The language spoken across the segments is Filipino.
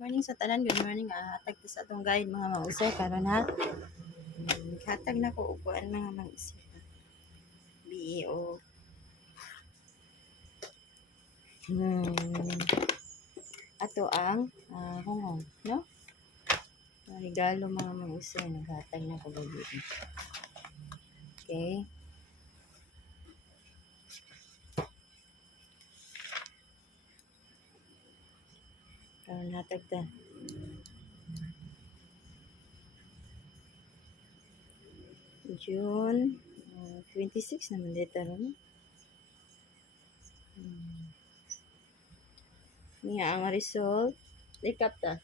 Morning sa tanan, good morning. Hatag ta sa atong guide mga mausay karon ha. Hatag na ko upuan mga mausay. BEO. Ato ang hungong, no? Regalo mga mausay, naghatag na ko gabi. Okay. Karon hatag ta. June 26 naman dito ron. Niya ang result. Recap ta.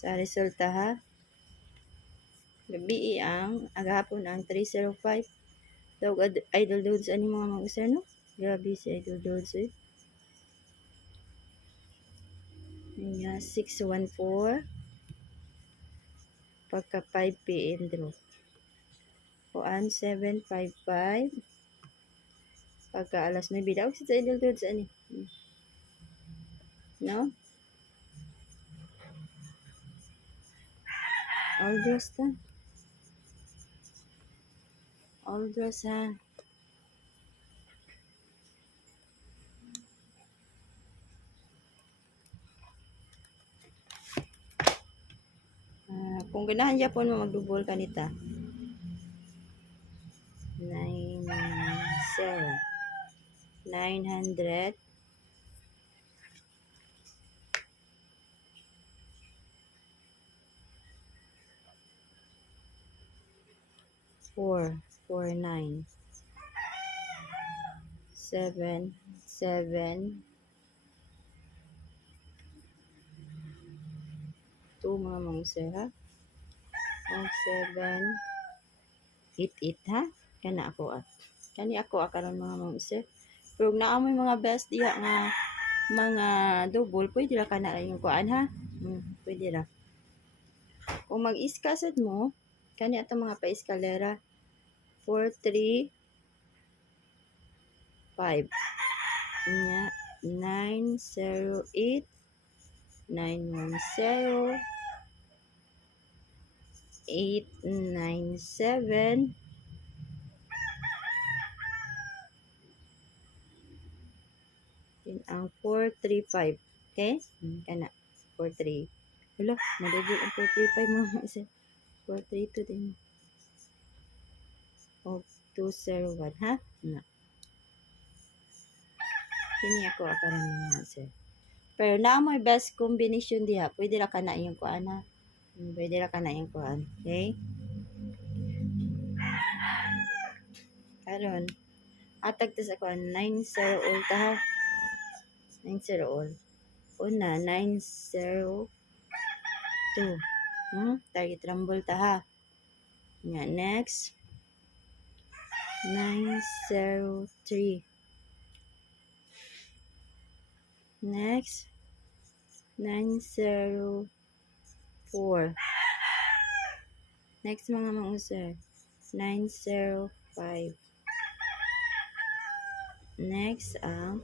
Sa resulta ha. Gabi ang agahapon ang 305. Tawag idol dudes ani mga mausay no? Grabe si idol dudes eh. Niya 614. Pagka 5 p.m. draw. Kuan 755. Pagka alas 9 daw sa idol dudes ani. No? All dress ta. All dress ha. Kung ganahan Japon mo magdubol ka nita. 900 449 7 7 2 mga mangusay ha. 7 8 ha. Kana ako Kani ako karon mga mangusay. Pero naamoy mga best diha nga mga double pwede ra kana yung kuan ha. Pwede ra. Kung mag-iskasad mo kani ato mga pa-eskalera 4 3 5 nya 908 910 897 din ang 435. Okay? Kana 43. Hello, madagol ang 435 mga isa. 432 din. O 201 ha? Na. Kini ako akaran mga sir. Pero na mo best combination diha. Pwede ra kana yung kuan ha. Pwede ra kana yung kuan. Okay? Karon atag ta sa kuan 90 all ta ha. 90 all. Una 902. Target rumble ta ha. Nga next 903. Next 904. Next mga mausay 905. Next ang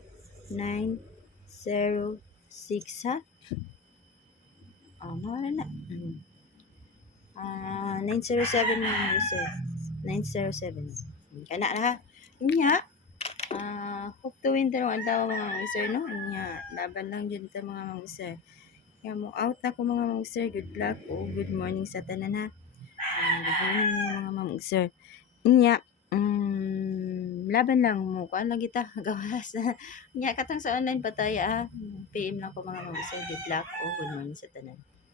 906 ha. Mawala na. 907 mga mausay. 907. Kana na ha. Inya. Hope to win ta ang tawa mga mausay no. Inya. Laban lang dyan ta mga mausay. Kaya mo out na ko mga mausay. Good luck o good morning sa tanan ha. Good morning mga mausay. Inya. Laban lang mo. Kuan lagi ta. Gawas. Inya katang sa online pataya ha. PM lang ko mga mausay. Good luck o good morning sa tanan.